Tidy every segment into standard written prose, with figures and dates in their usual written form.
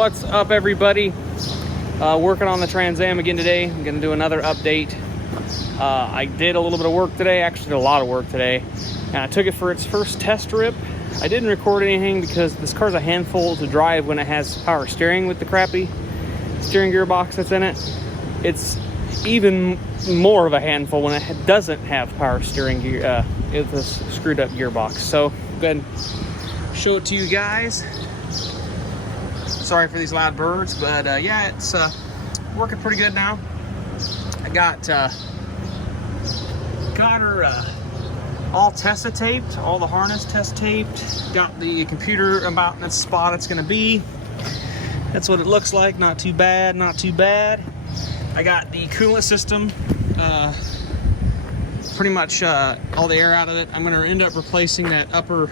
What's up, everybody? Working on the Trans Am again today. I'm going to do another update. I did a little bit of work today, actually did a lot of work today, and I took it for its first test trip. I didn't record anything because this car's a handful to drive when it has power steering with the crappy steering gearbox that's in it. It's even more of a handful when it doesn't have power steering gear, it's a screwed up gearbox. So go ahead and show it to you guys. Sorry for these loud birds, but yeah, it's working pretty good now. I got her all test taped, all the harness test taped. Got the computer about in the spot it's gonna be. That's what it looks like. Not too bad, not too bad. I got the coolant system, pretty much all the air out of it. I'm gonna end up replacing that upper,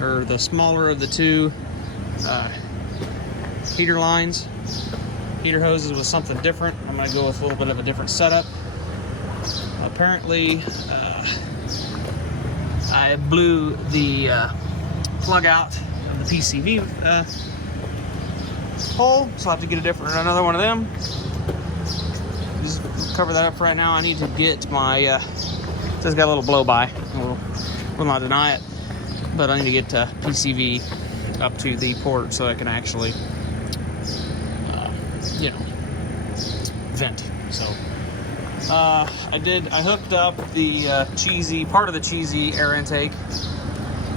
or the smaller of the two heater lines, heater hoses, with something different. I'm going to go with a little bit of a different setup. Apparently, I blew the plug out of the PCV hole, so I'll have to get another one of them. Just cover that up right now. I need to get my, it's got a little blow by. Will not deny it, but I need to get PCV up to the port so I can actually vent. So I hooked up the part of the cheesy air intake.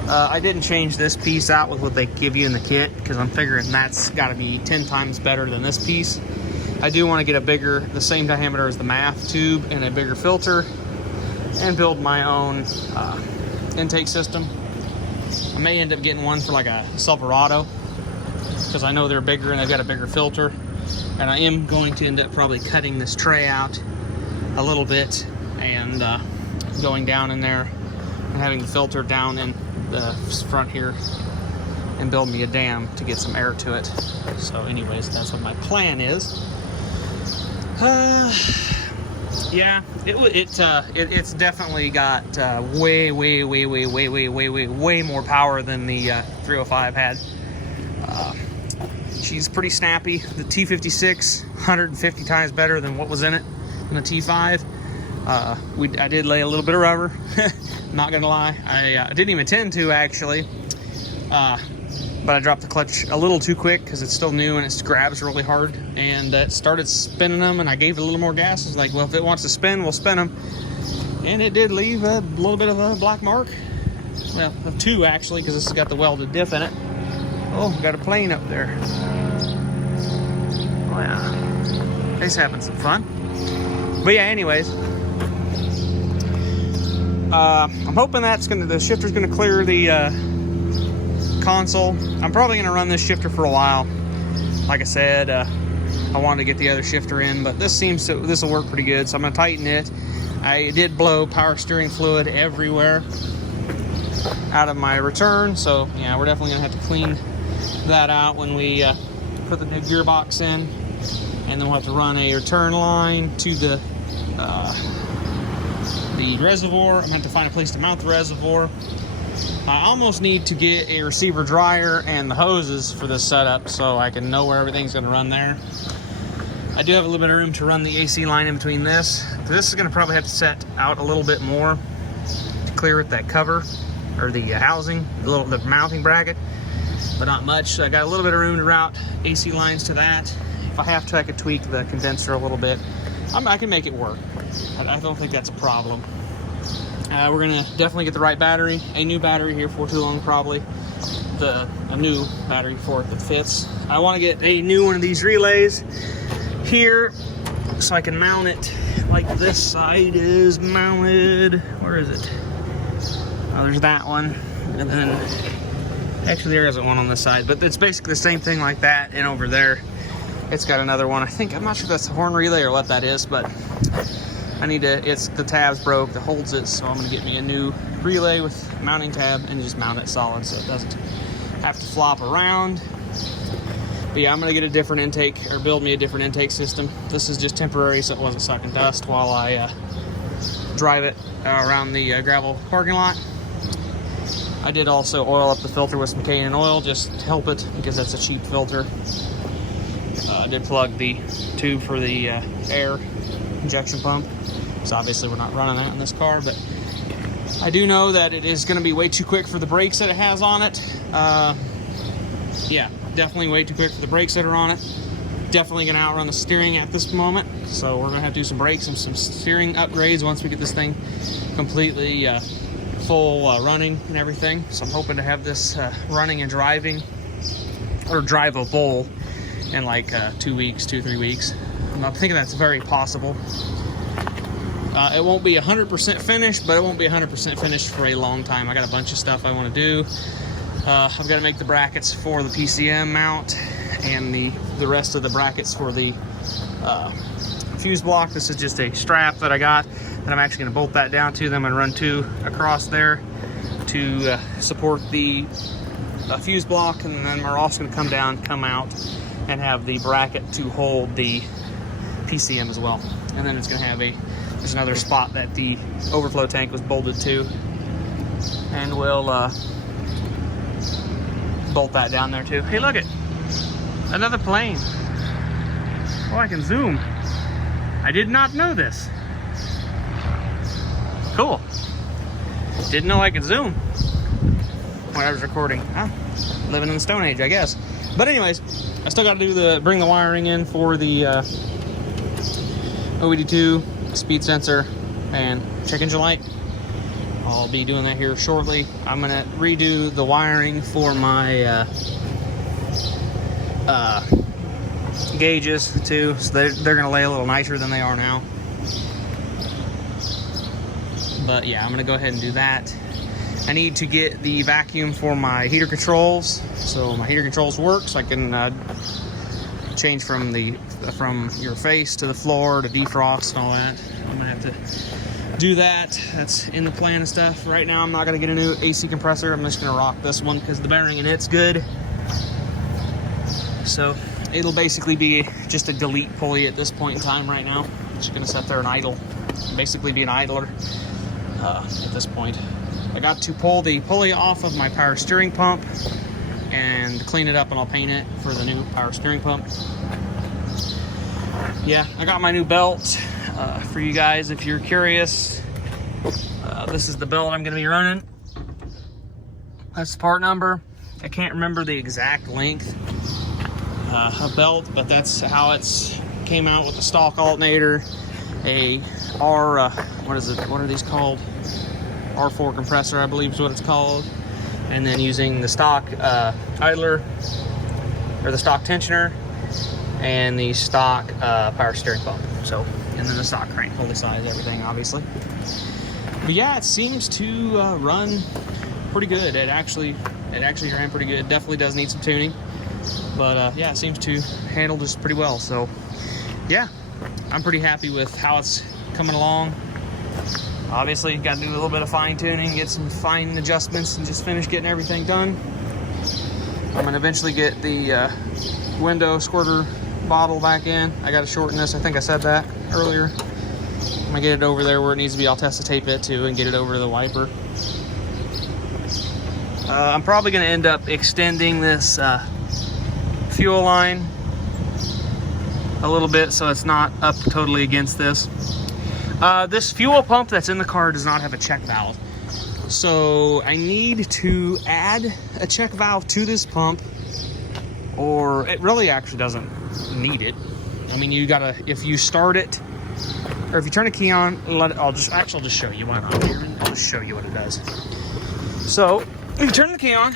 I didn't change this piece out with what they give you in the kit because I'm figuring that's got to be 10 times better than this piece. I do want to get the same diameter as the MAF tube and a bigger filter, and build my own intake system. I may end up getting one for like a Silverado because I know they're bigger and they've got a bigger filter. And I am going to end up probably cutting this tray out a little bit and going down in there and having the filter down in the front here and build me a dam to get some air to it. So anyways, that's what my plan is. Yeah, it's definitely got way more power than the 305 had. She's pretty snappy. The T56, 150 times better than what was in it in the T5. I did lay a little bit of rubber, not gonna lie. I didn't even intend to, actually, but I dropped the clutch a little too quick because it's still new and it grabs really hard, and it started spinning them, and I gave it a little more gas. I was like, well, if it wants to spin, we'll spin them. And it did leave a little bit of a black mark. Well, two actually, because this has got the welded diff in it. Oh, got a plane up there. Oh yeah, he's having some fun. But yeah, anyways, I'm hoping the shifter's gonna clear the console. I'm probably gonna run this shifter for a while. Like I said, I wanted to get the other shifter in, but this will work pretty good. So I'm gonna tighten it. I did blow power steering fluid everywhere out of my return, so yeah, we're definitely gonna have to clean that out when we put the new gearbox in, and then we'll have to run a return line to the reservoir. I'm gonna have to find a place to mount the reservoir. I almost need to get a receiver dryer and the hoses for this setup so I can know where everything's gonna run there. I do have a little bit of room to run the AC line in between this. This is gonna probably have to set out a little bit more to clear it, that cover, or the housing, the mounting bracket, but not much. So I got a little bit of room to route AC lines to that. If I have to, I could tweak the condenser a little bit. I can make it work. I don't think that's a problem. We're gonna definitely get the right battery, a new battery here for too long, probably. A new battery for it that fits. I want to get a new one of these relays here so I can mount it like this side is mounted. Where is it? Oh, there's that one. And then, actually there isn't one on this side, but it's basically the same thing like that, and over there it's got another one. I'm not sure if that's a horn relay or what that is, but the tab's broke that holds it, so I'm gonna get me a new relay with a mounting tab and just mount it solid so it doesn't have to flop around. But yeah, I'm gonna get a different intake, or build me a different intake system. This is just temporary so it wasn't sucking dust while I drive it around the gravel parking lot. I did also oil up the filter with some Cayenne oil just to help it, because that's a cheap filter. I did plug the tube for the air injection pump, so obviously we're not running that in this car, but I do know that it is going to be way too quick for the brakes that it has on it. Yeah, definitely way too quick for the brakes that are on it. Definitely going to outrun the steering at this moment, so we're going to have to do some brakes and some steering upgrades once we get this thing completely full running and everything. So I'm hoping to have this running and driving, or drivable, in like 2 weeks, 2-3 weeks. I'm thinking that's very possible. It won't be 100% finished, but it won't be 100% finished for a long time. I got a bunch of stuff I want to do. I've got to make the brackets for the PCM mount and the rest of the brackets for the fuse block. This is just a strap that I got that I'm actually going to bolt that down to. Then I'm going to run 2 across there to support the fuse block, and then we're also going to come down, come out, and have the bracket to hold the PCM as well. And then it's going to have there's another spot that the overflow tank was bolted to, and we'll bolt that down there too. Hey, look it, another plane. Oh, I can zoom. I did not know this. Cool. Didn't know I could zoom when I was recording. Huh? Living in the Stone Age, I guess. But anyways, I still got to bring the wiring in for the OBD2 speed sensor and check engine light. I'll be doing that here shortly. I'm gonna redo the wiring for my gauges too, so they're gonna lay a little nicer than they are now. But yeah, I'm gonna go ahead and do that. I need to get the vacuum for my heater controls, so my heater controls work, so I can change from your face to the floor to defrost and all that. I'm gonna have to do that. That's in the plan and stuff. Right now I'm not gonna get a new AC compressor. I'm just gonna rock this one because the bearing in it's good. So it'll basically be just a delete pulley at this point in time right now. It's just gonna sit there and idle, basically be an idler at this point. I got to pull the pulley off of my power steering pump and clean it up, and I'll paint it for the new power steering pump. Yeah, I got my new belt for you guys if you're curious. This is the belt I'm gonna be running. That's the part number. I can't remember the exact length of belt, but that's how it's came out with the stock alternator, a what are these called? R4 compressor, I believe is what it's called. And then using the stock idler, or the stock tensioner, and the stock power steering pump. So, and then the stock crank pulley size, everything obviously. But yeah, it seems to run pretty good. It actually ran pretty good. Definitely does need some tuning, but yeah, it seems to handle just pretty well. So yeah, I'm pretty happy with how it's coming along. Obviously, got to do a little bit of fine tuning, get some fine adjustments, and just finish getting everything done. I'm gonna eventually get the window squirter bottle back in. I got to shorten this. I think I said that earlier. I'm gonna get it over there where it needs to be. I'll test the tape it too and get it over to the wiper. I'm probably gonna end up extending this fuel line a little bit so it's not up totally against this. This fuel pump that's in the car does not have a check valve, so I need to add a check valve to this pump, or it really actually doesn't need it. I mean, you gotta, if you start it, or if you turn a key on, I'll just show you. Why not? I'll just show you what it does. So if you turn the key on,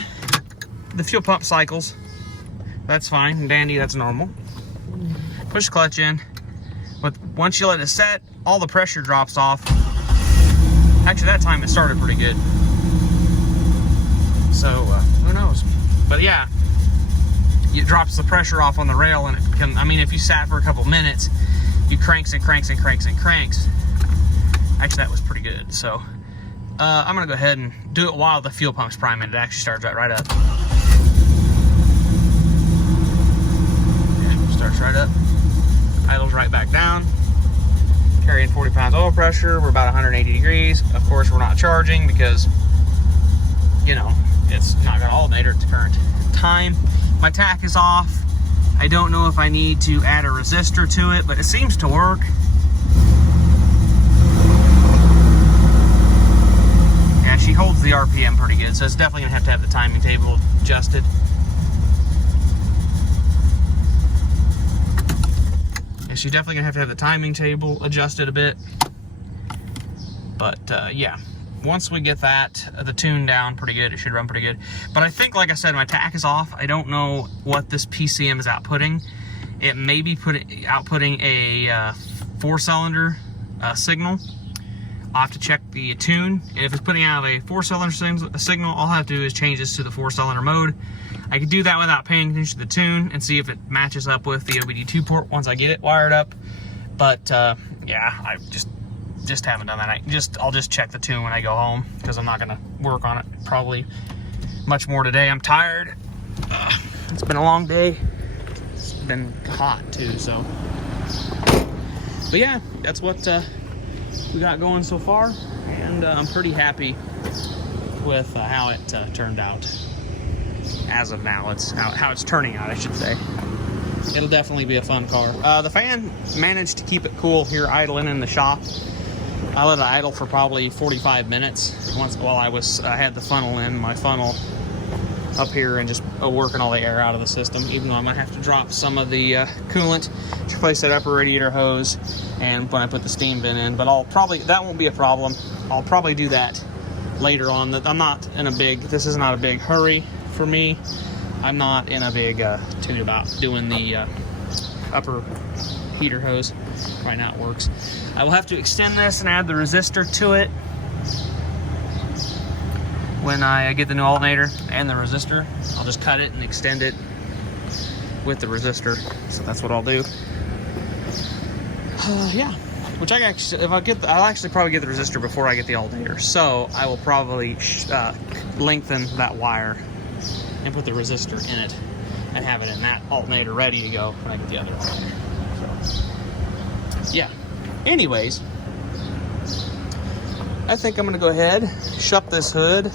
the fuel pump cycles. That's fine and dandy, that's normal. Push the clutch in, but once you let it set, all the pressure drops off. Actually, that time it started pretty good. So who knows? But yeah, it drops the pressure off on the rail, and it can, I mean, if you sat for a couple minutes, you cranks and cranks and cranks and cranks. Actually, that was pretty good. So I'm gonna go ahead and do it while the fuel pump's priming. It actually starts right up. Yeah, starts right up. Idles right back down. Carrying 40 pounds oil pressure. We're about 180 degrees. Of course, we're not charging because, you know, it's not got alternator at the current time. My tack is off. I don't know if I need to add a resistor to it, but it seems to work. Yeah, she holds the RPM pretty good, so it's definitely gonna have to have the timing table adjusted. Yeah, she's definitely gonna have to have the timing table adjusted a bit. But yeah, once we get that, the tune down pretty good, it should run pretty good. But I think, like I said, my tack is off. I don't know what this PCM is outputting. It may be outputting a 4-cylinder signal. I'll have to check the tune. If it's putting out a 4-cylinder signal, all I have to do is change this to the 4-cylinder mode. I can do that without paying attention to the tune and see if it matches up with the OBD2 port once I get it wired up. But yeah, I just haven't done that. I'll just check the tune when I go home, because I'm not gonna work on it probably much more today. I'm tired. It's been a long day. It's been hot too, so. But yeah, that's what we got going so far, and I'm pretty happy with how it turned out. As of now, it's how it's turning out, I should say. It'll definitely be a fun car. The fan managed to keep it cool here idling in the shop. I let it idle for probably 45 minutes while I had the funnel in, my funnel up here, and just working all the air out of the system, even though I might have to drop some of the coolant to replace that upper radiator hose and when I put the steam bin in. But that won't be a problem. I'll probably do that later on. This is not a big hurry for me. I'm not in a big tune about doing the upper heater hose. Right now it works. I will have to extend this and add the resistor to it when I get the new alternator and the resistor. I'll just cut it and extend it with the resistor. So that's what I'll do. Yeah, which I'll actually probably get the resistor before I get the alternator. So I will probably lengthen that wire and put the resistor in it and have it in that alternator ready to go when I get the other alternator. Yeah, anyways, I think I'm gonna go ahead, shut this hood.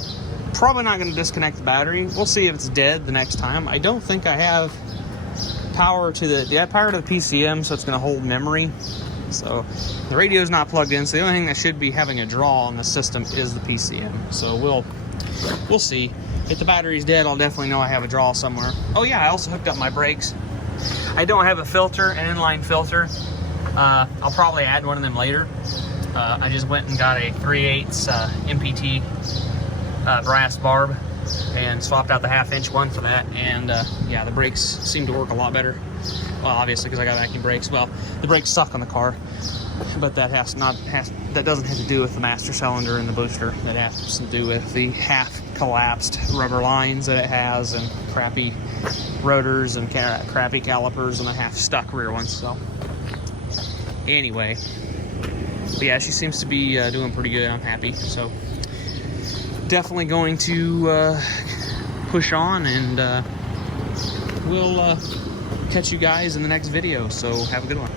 Probably not gonna disconnect the battery. We'll see if it's dead the next time. I don't think I have power to the PCM, so it's gonna hold memory. So the radio's not plugged in, so the only thing that should be having a draw on the system is the PCM. So we'll see. If the battery's dead, I'll definitely know I have a draw somewhere. Oh yeah, I also hooked up my brakes. I don't have a filter, an inline filter. I'll probably add one of them later. I just went and got a 3/8 MPT brass barb and swapped out the 1/2-inch one for that. And yeah, the brakes seem to work a lot better. Well, obviously because I got vacuum brakes. Well, the brakes suck on the car, but that doesn't have to do with the master cylinder and the booster. That has to do with the half-collapsed rubber lines that it has, and crappy rotors and crappy calipers and the half-stuck rear ones. So anyway, but yeah, she seems to be doing pretty good. I'm happy. So definitely going to push on, and we'll catch you guys in the next video. So have a good one.